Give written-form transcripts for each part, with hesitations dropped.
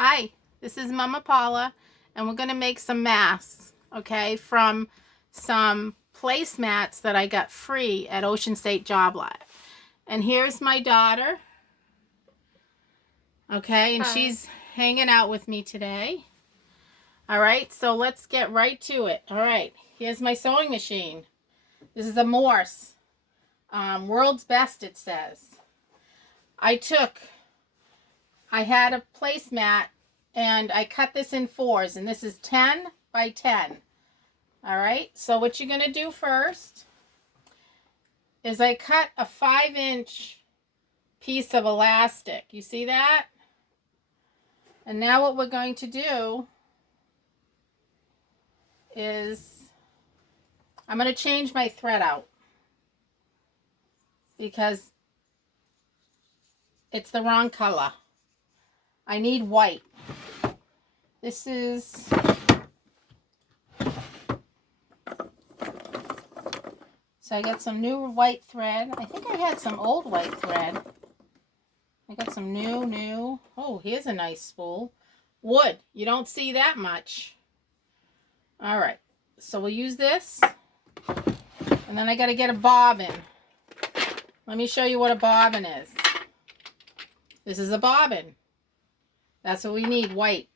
Hi, this is Mama Paula, and we're going to make some masks, okay, from some placemats that I got free at Ocean State Job Lot. And here's my daughter, okay, and Hi. she's hanging out with me today. All right, so let's get right to it. All right, here's my sewing machine. This is a Morse, world's best, it says. I had a placemat and I cut this in fours, and this is 10 by 10. All right, so what you're going to do first is I cut a 5-inch piece of elastic. You see that? And now what we're going to do is I'm going to change my thread out because it's the wrong color. I need white. This is so I got some new white thread. I think I had some old white thread. I got some new. Oh, here's a nice spool. Wood. You don't see that much. All right. So we'll use this. And then I got to get a bobbin. Let me show you what a bobbin is. This is a bobbin. That's what we need, white.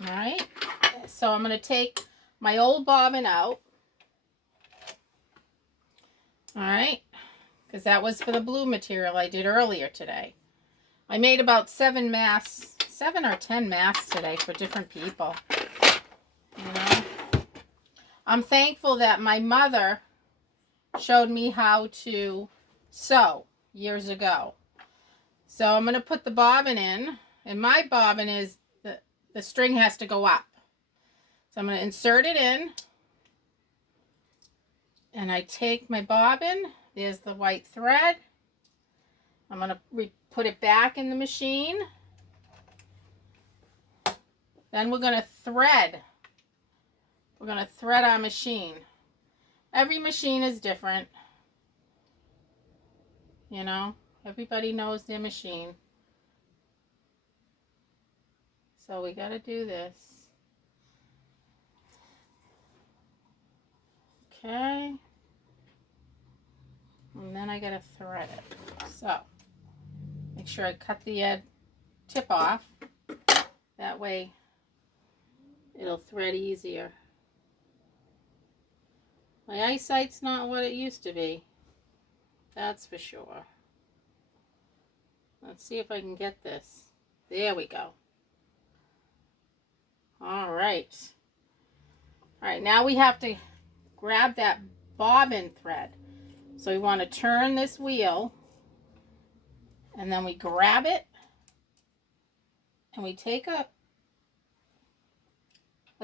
All right. So I'm going to take my old bobbin out. All right. Because that was for the blue material I did earlier today. I made about 7 or 10 masks today for different people. You know, I'm thankful that my mother showed me how to sew years ago. So I'm going to put the bobbin in, and my bobbin is the string has to go up. So I'm going to insert it in, and I take my bobbin. There's the white thread. I'm going to put it back in the machine. Then we're going to thread. We're going to thread our machine. Every machine is different. You know, everybody knows their machine. So we got to do this. Okay. And then I got to thread it. So make sure I cut the tip off. That way it'll thread easier. My eyesight's not what it used to be. That's for sure. Let's see if I can get this. There we go. All right. All right, now we have to grab that bobbin thread. So we want to turn this wheel, and then we grab it, and we take a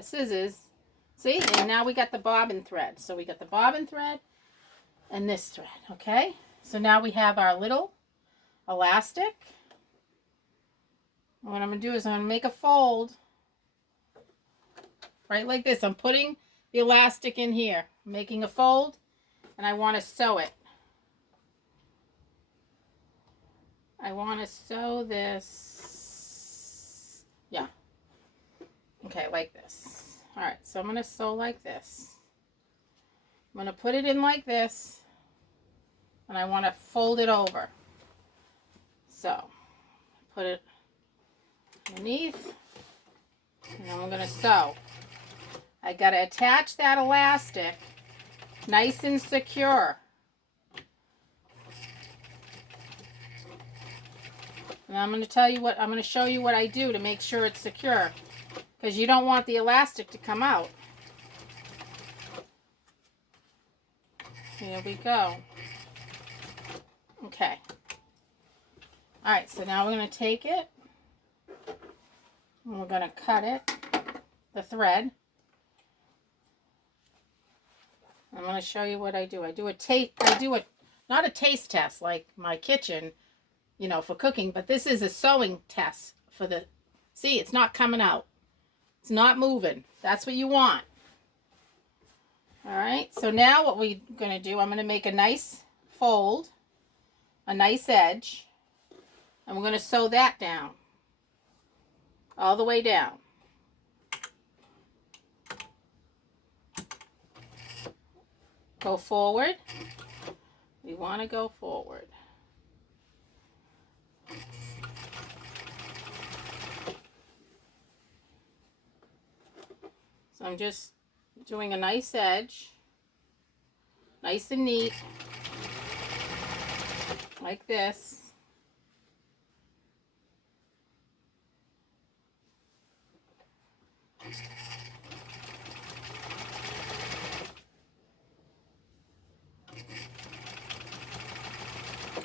scissors. See, and now we got the bobbin thread. So we got the bobbin thread and this thread, okay? So now we have our little elastic. And what I'm going to do is I'm going to make a fold right like this. I'm putting the elastic in here, making a fold, and I want to sew it. I want to sew this, yeah, okay, like this. All right, so I'm going to sew like this. I'm going to put it in like this, and I want to fold it over. So, put it underneath, and then we're going to sew. I got to attach that elastic nice and secure. And I'm going to show you what I do to make sure it's secure, because you don't want the elastic to come out. Here we go. Okay. All right, so now we're going to take it, and we're going to cut it, the thread. I'm going to show you what I do. I do not a taste test like my kitchen, you know, for cooking, but this is a sewing test for see, it's not coming out. It's not moving. That's what you want. All right, so now what we're going to do, I'm going to make a nice fold, a nice edge, and we're going to sew that down. all the way down. Go forward. We want to go forward. So I'm just doing a nice edge, nice and neat, like this.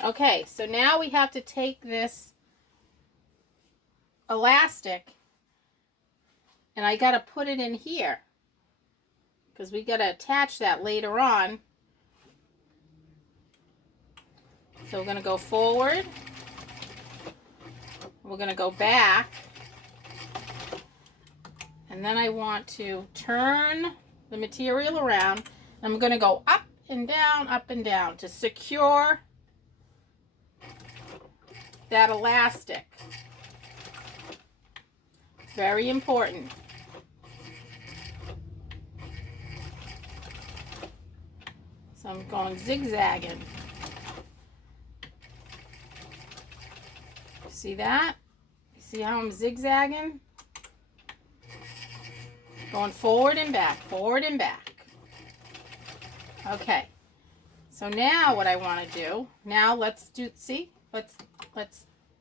Okay, so now we have to take this elastic and I got to put it in here because we got to attach that later on. So we're going to go forward. We're going to go back. And then I want to turn the material around. I'm going to go up and down to secure that elastic. Very important. So I'm going zigzagging. See that? See how I'm zigzagging? Going forward and back, forward and back. Okay. So now what I want to do, now let's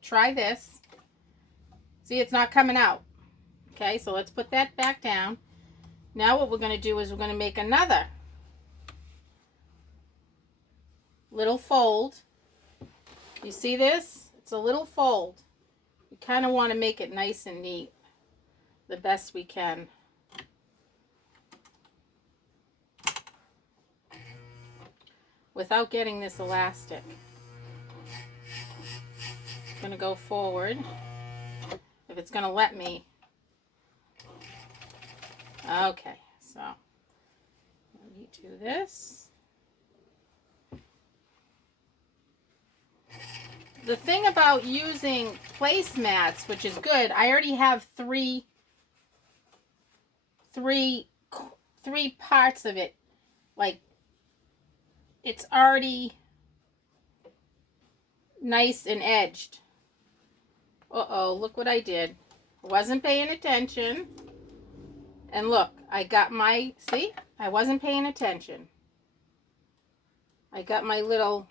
try this. See, it's not coming out. Okay, so let's put that back down. Now what we're going to do is we're going to make another little fold. You see this? It's a little fold. We kind of want to make it nice and neat the best we can. Without getting this elastic. I'm going to go forward. If it's going to let me. Okay, so let me do this. The thing about using placemats, which is good, I already have three parts of it. Like, it's already nice and edged. Uh-oh, look what I did. I wasn't paying attention. And look, I got my, see? I wasn't paying attention. I got my little,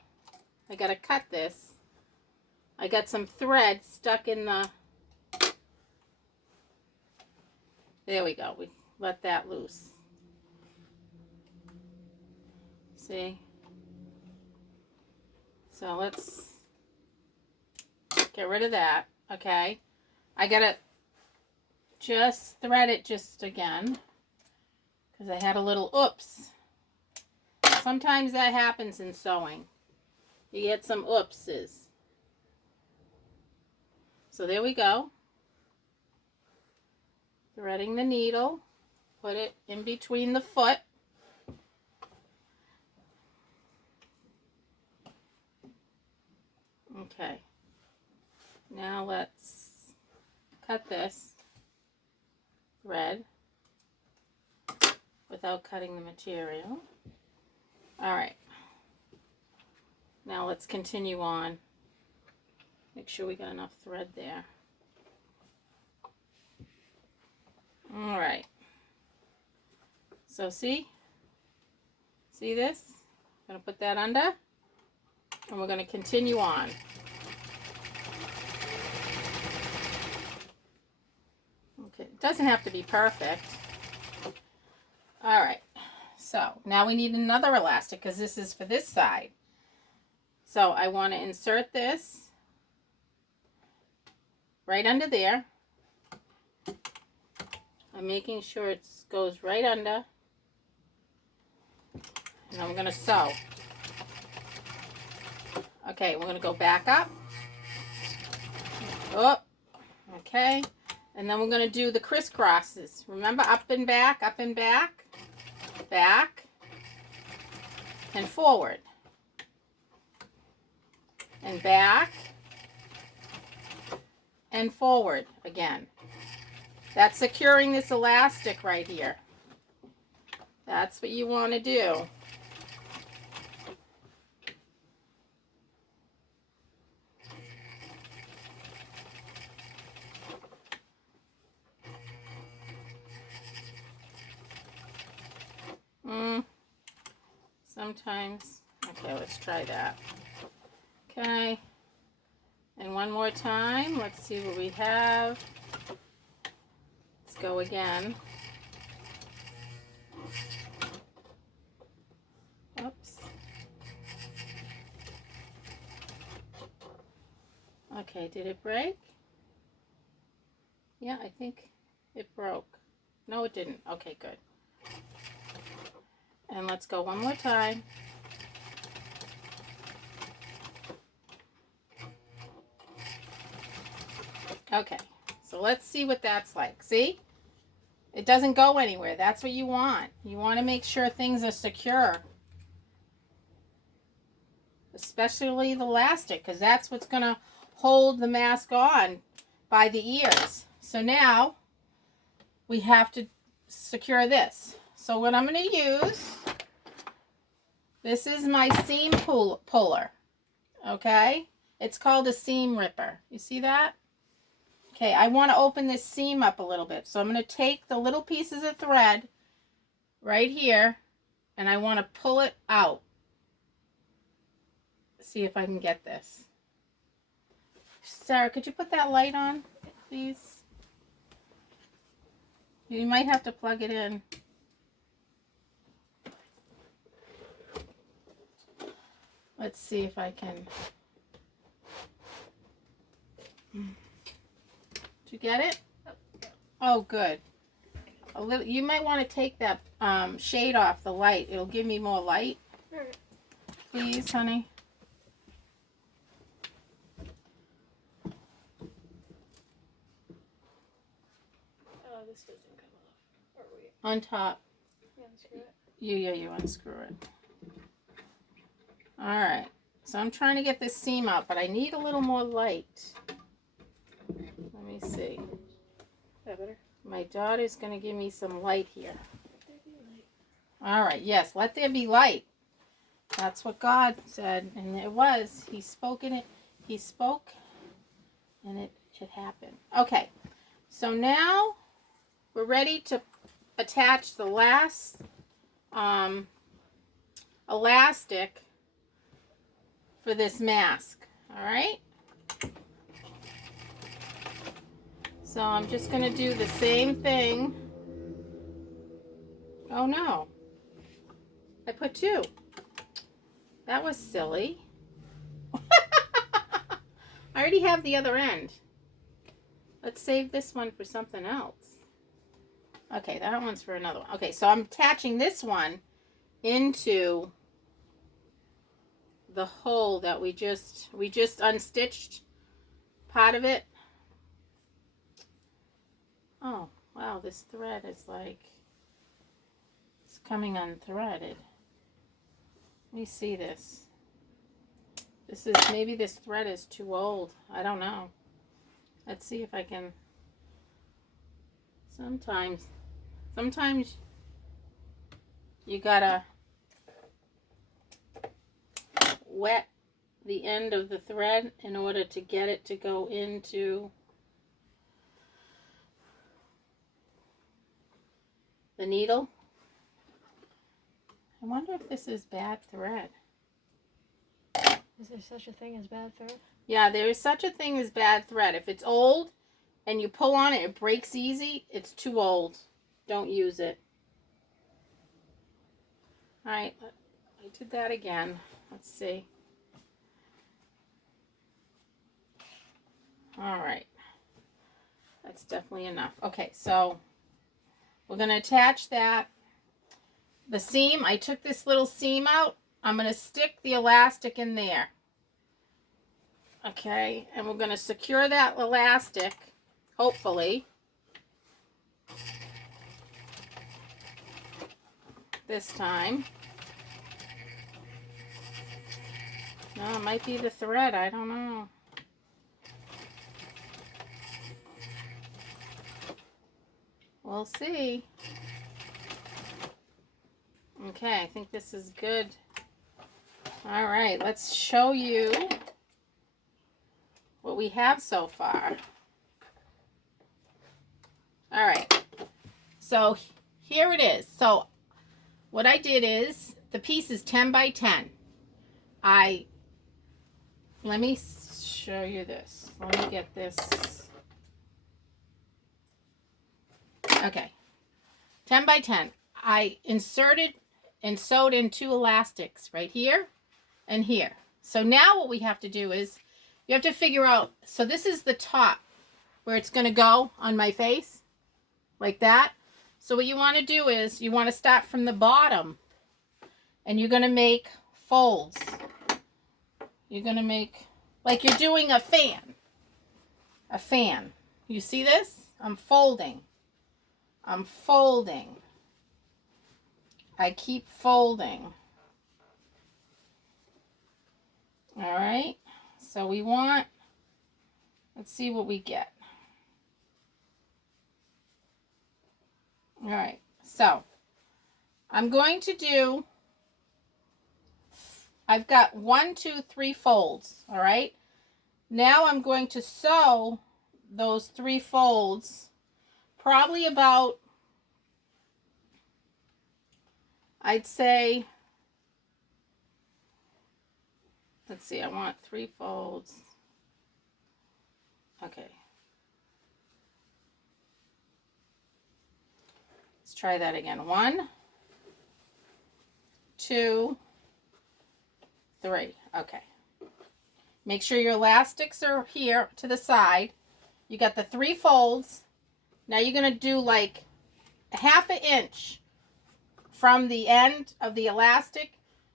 I gotta cut this. I got some thread stuck in the, there we go. We let that loose. See? So let's get rid of that. Okay. I gotta just thread it just again because I had a little oops. Sometimes that happens in sewing. You get some oopses. So there we go. Threading the needle. Put it in between the foot. Okay. Now let's cut this thread without cutting the material. All right. Now let's continue on. Make sure we got enough thread there. All right. So see this? I'm going to put that under and we're going to continue on. Okay, it doesn't have to be perfect. All right. So now we need another elastic because this is for this side. So I want to insert this right under there. I'm making sure it goes right under. And I'm going to sew. Okay, we're going to go back up. Oh, okay. And then we're going to do the crisscrosses. Remember, up and back, back, and forward. And back, and forward again. That's securing this elastic right here. That's what you want to do. Sometimes. Okay, let's try that. Okay. And one more time. Let's see what we have. Let's go again. Oops. Okay, did it break? Yeah, I think it broke. No, it didn't. Okay, good. And let's go one more time. Okay, so let's see what that's like. See? It doesn't go anywhere. That's what you want. You want to make sure things are secure. Especially the elastic, because that's what's going to hold the mask on by the ears. So now we have to secure this. So what I'm going to use, this is my seam puller. Okay? It's called a seam ripper. You see that? Okay, I want to open this seam up a little bit. So I'm going to take the little pieces of thread right here and I want to pull it out. See if I can get this. Sarah, could you put that light on, please? You might have to plug it in. Let's see if I can. Did you get it? Oh, good. A little. You might want to take that shade off the light. It'll give me more light. Please, honey. This doesn't come off. Or wait. On top. You unscrew it? You unscrew it. Alright. So I'm trying to get this seam out, but I need a little more light. Let me see. Is that better? My daughter's going to give me some light here. Alright, yes, let there be light. That's what God said, and it was. He spoke in it. He spoke, and it happened. Okay, so now we're ready to attach the last elastic for this mask. All right. So I'm just going to do the same thing. Oh no, I put two. That was silly. I already have the other end. Let's save this one for something else. Okay, that one's for another one. Okay, so I'm attaching this one into the hole that we just unstitched part of it. Oh, wow, this thread is like, it's coming unthreaded. Let me see this. This is, maybe this thread is too old. I don't know. Let's see if I can. Sometimes you gotta wet the end of the thread in order to get it to go into the needle. I wonder if this is bad thread. Is there such a thing as bad thread? Yeah, there is such a thing as bad thread. If it's old and you pull on it, it breaks easy, it's too old. Don't use it. Alright, I did that again. Let's see. Alright. That's definitely enough. Okay, so we're going to attach that. The seam, I took this little seam out. I'm going to stick the elastic in there. Okay, and we're going to secure that elastic, hopefully. This time. No, it might be the thread. I don't know. We'll see. Okay, I think this is good. All right, let's show you what we have so far. All right, so here it is. So what I did is, the piece is 10 by 10. Let me show you this. Let me get this. Okay, 10 by 10. I inserted and sewed in 2 elastics right here and here. So now what we have to do is, you have to figure out, so this is the top where it's going to go on my face, like that. So what you want to do is, you want to start from the bottom, and you're going to make folds. You're going to make, like you're doing a fan. A fan. You see this? I'm folding. I'm folding. I keep folding. All right. So we want, let's see what we get. All right. So I'm going to do, I've got 1, 2, 3 folds. All right. Now I'm going to sew those 3 folds, probably about, I'd say, let's see, I want 3 folds. Okay. Let's try that again. 1, 2, 3. Okay. Make sure your elastics are here to the side. You got the 3 folds. Now you're going to do like a 1/2 inch from the end of the elastic.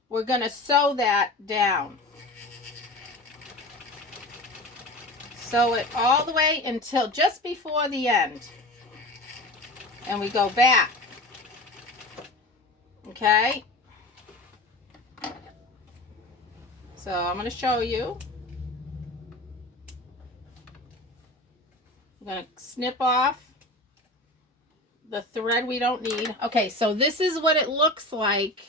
We're going to sew that down. Sew it all the way until just before the end. And we go back. Okay? So I'm going to show you. I'm going to snip off the thread we don't need. Okay, so this is what it looks like.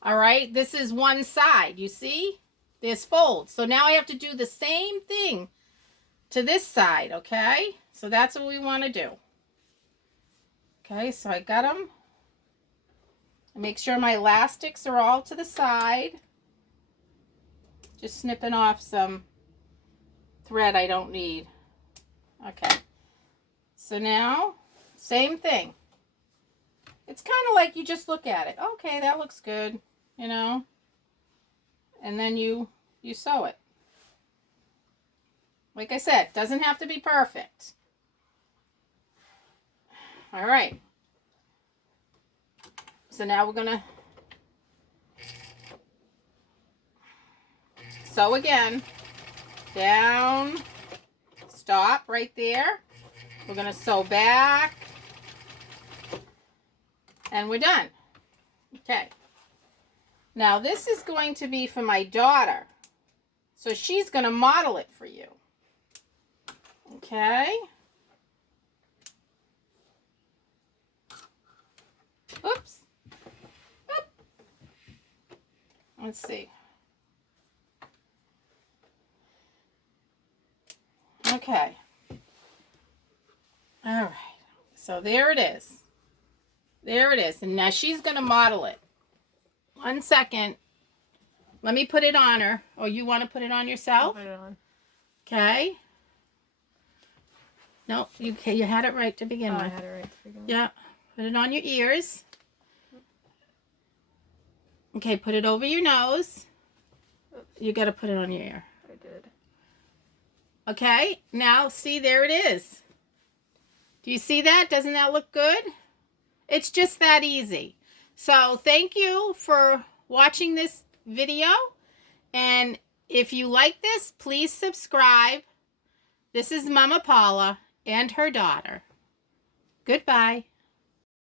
All right, this is one side. You see? There's folds. So now I have to do the same thing to this side, okay? So that's what we want to do. Okay, so I got them. Make sure my elastics are all to the side. Just snipping off some thread I don't need. Okay. So now, same thing. It's kind of like you just look at it. Okay, that looks good, you know. And then you sew it. Like I said, doesn't have to be perfect. All right. So now we're going to sew again. Down. Stop right there. We're going to sew back. And we're done. Okay. Now this is going to be for my daughter. So she's going to model it for you. Okay. Oops. Oop. Let's see. Okay. All right. So there it is. There it is. And now she's going to model it. 1 second. Let me put it on her. Or you want to put it on yourself? I'll put it on. Okay. No, you had it right to begin with. I had it right to begin with. Yeah. Put it on your ears. Okay, put it over your nose. Oops. You got to put it on your ear. I did. Okay, now see, there it is. Do you see that? Doesn't that look good? It's just that easy. So thank you for watching this video. And if you like this, please subscribe. This is Mama Paula and her daughter. Goodbye.